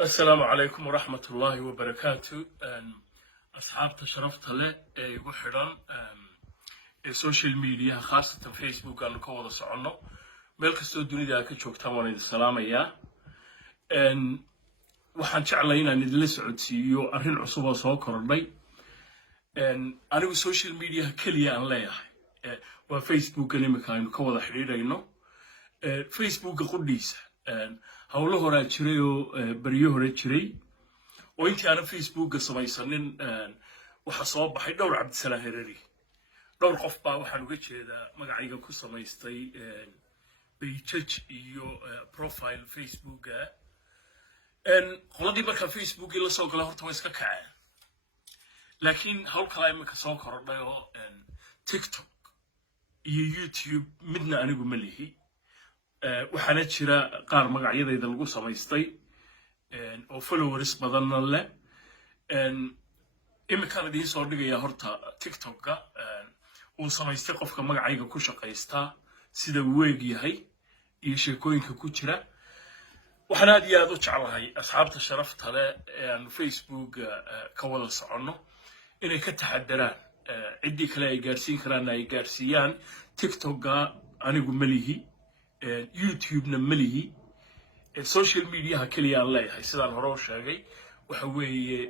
السلام عليكم ورحمة الله وبركاته. أصحاب شرفت له وحران السوشيال ميديا خاصة فيسبوك أنا كوضع صعنه ملك السودوني ذا كشوك تمانية السلام يا waxaan jeclayn aan idin la socodsiiyo arrin cusub oo soo kordhay anigu social media kaliya aan leeyahay waa Facebook imika aynu ka wada xiriirayno Facebook qudhiisa hawlo hore jiray oo bariyo hore jiray oo intii aan Facebook samaysanin waxa soo baxay dhowr Cabdisalaam Hereri dhowr qof baa waxaan uga jeedaa magacayga ku samaystay page iyo profile Facebook qoladii marka Facebook la soo galay horta way iska kaceen laakiin hawl kale imika soo kordhay oo TikTok iyo YouTube midna anigu ma lihi waxaana jira qaar magacyadayda lagu samaystay oo followers badanna leh imika la idin soo dhigaya horta TikTok-ka uu samaystay qofka magacayga ku shaqaysta sida uu weeg yahay iyo sheekooyinka ku jira waxaan aad iyo aad u jeclahay asxaabta sharafta leh aan Facebook ka wada socono inay ka taxadaraan cidii kale ay gaarsiin karaan ay gaarsiiyaan TikTok-ga anigu ma lihi YouTube-na ma lihi social media kaliya aan leeyahay sidaan hore u sheegay waxa weeye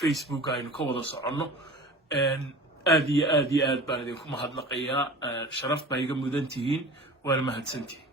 Facebook aynu ka wada socono aad iyo aad baan idinku mahadnaqayaa sharaf baa iga mudan tihiin waana mahadsantihiin